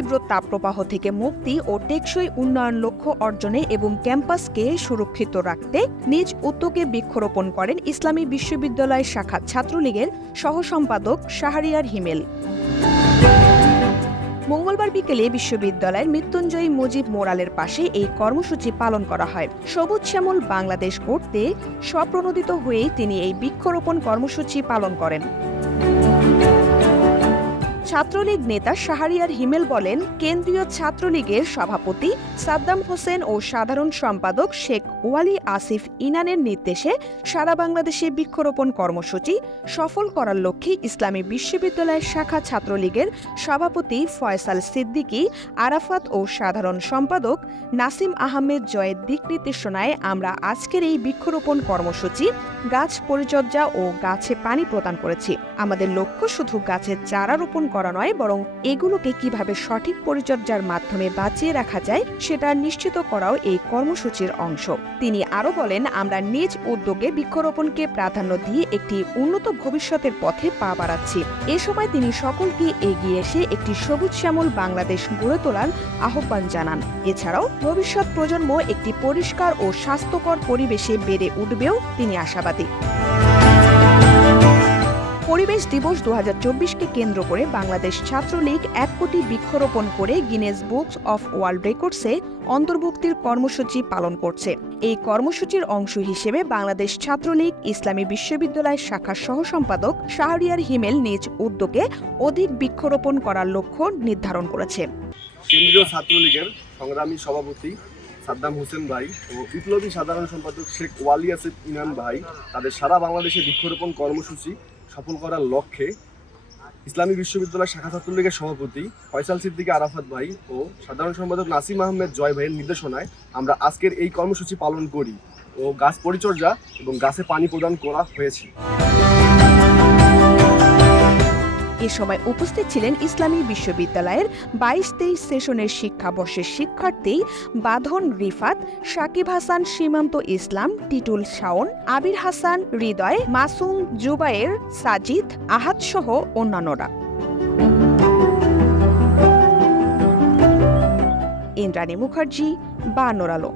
তীব্র তাপপ্রবাহ থেকে মুক্তি ও টেকসই উন্নয়ন লক্ষ্য অর্জনে এবং ক্যাম্পাসকে সুরক্ষিত রাখতে নিজ উদ্যোগে বৃক্ষরোপণ করেন ইসলামী বিশ্ববিদ্যালয় শাখা ছাত্রলীগের সহসম্পাদক শাহরিয়ার হিমেল। মঙ্গলবার বিকেলে বিশ্ববিদ্যালয়ের মৃত্যুঞ্জয়ী মুজিব মোরালের পাশে এই কর্মসূচি পালন করা হয়। সবুজ শ্যামল বাংলাদেশ গড়তে স্বপ্রণোদিত হয়েই তিনি এই বৃক্ষরোপণ কর্মসূচি পালন করেন। ছাত্রলীগ নেতা শাহরিয়ার হিমেল বলেন, কেন্দ্রীয় ছাত্রলীগের সভাপতি সাদ্দাম হোসেন ও সাধারণ সম্পাদক শেখ ওয়ালি আসিফ ইনানের নির্দেশে সারা বাংলাদেশে বৃক্ষরোপণ কর্মসূচি সফল করার লক্ষ্যে ইসলামী বিশ্ববিদ্যালয়ের শাখা ছাত্রলীগের সভাপতি ফয়সাল সিদ্দিকী আরাফাত ও সাধারণ সম্পাদক নাসিম আহমেদ জয়ের দিক নির্দেশনায় আমরা আজকের এই বৃক্ষরোপণ কর্মসূচি গাছ পরিচর্যা ও গাছে পানি প্রদান করেছি। আমাদের লক্ষ্য শুধু গাছের চারা রোপণ করা নয়, বরং এগুলোকে কিভাবে সঠিক পরিচর্যার মাধ্যমে বাঁচিয়ে রাখা যায় সেটা নিশ্চিত করাও এই কর্মসূচির অংশ। তিনি আরও বলেন, আমরা নিজ উদ্যোগে বৃক্ষরোপণকে প্রাধান্য দিয়ে একটি উন্নত ভবিষ্যতের পথে পা বাড়াচ্ছি। এ সময় তিনি সকলকে এগিয়ে এসে একটি সবুজ শ্যামল বাংলাদেশ গড়ে তোলার আহ্বান জানান। এছাড়াও ভবিষ্যৎ প্রজন্ম একটি পরিষ্কার ও স্বাস্থ্যকর পরিবেশে বেড়ে উঠবেও তিনি আশাবাদী। পরিবেশ দিবস 2024কে কেন্দ্র করে বাংলাদেশ ছাত্রলীগ 1 কোটি বৃক্ষরোপণ করে গিনেস বুকস অফ ওয়ার্ল্ড রেকর্ডসে অন্তর্ভুক্তির কর্মসূচি পালন করছে। এই কর্মসূচির অংশ হিসেবে বাংলাদেশ ছাত্রলীগ ইসলামী বিশ্ববিদ্যালয় শাখার সহসম্পাদক শাহরিয়ার হিমেল নিজ উদ্যোগে অধিক বৃক্ষরোপণ করার লক্ষ্য নির্ধারণ করেছে। কেন্দ্রীয় ছাত্রলীগের সংগ্রামী সভাপতি সাদ্দাম হোসেন ভাই ও বিপ্লবী সাধারণ সম্পাদক শেখ ওয়ালি আসিফ ইনান ভাই তাদের সারা বাংলাদেশে বৃক্ষরোপণ কর্মসূচি সফল করার লক্ষ্যে ইসলামী বিশ্ববিদ্যালয় শাখা ছাত্রলীগের সভাপতি ফয়সাল সিদ্দিকী আরাফাত ভাই ও সাধারণ সম্পাদক নাসিম আহমেদ জয় ভাইয়ের নির্দেশনায় আমরা আজকের এই কর্মসূচি পালন করি ও গাছ পরিচর্যা এবং গাছে পানি প্রদান করা হয়েছে। এ সময় উপস্থিত ছিলেন ইসলামী বিশ্ববিদ্যালয়ের 22-23 সেশনের শিক্ষাবর্ষের শিক্ষার্থী বাঁধন রিফাত, সাকিব হাসান, সীমান্ত ইসলাম, টিটুল শাওন, আবির হাসান, হৃদয়, মাসুম, জুবায়ের, সাজিদ, আহাদ সহ অন্যান্যরা। ইন্দ্রাণী মুখার্জি, বায়ান্নর আলো।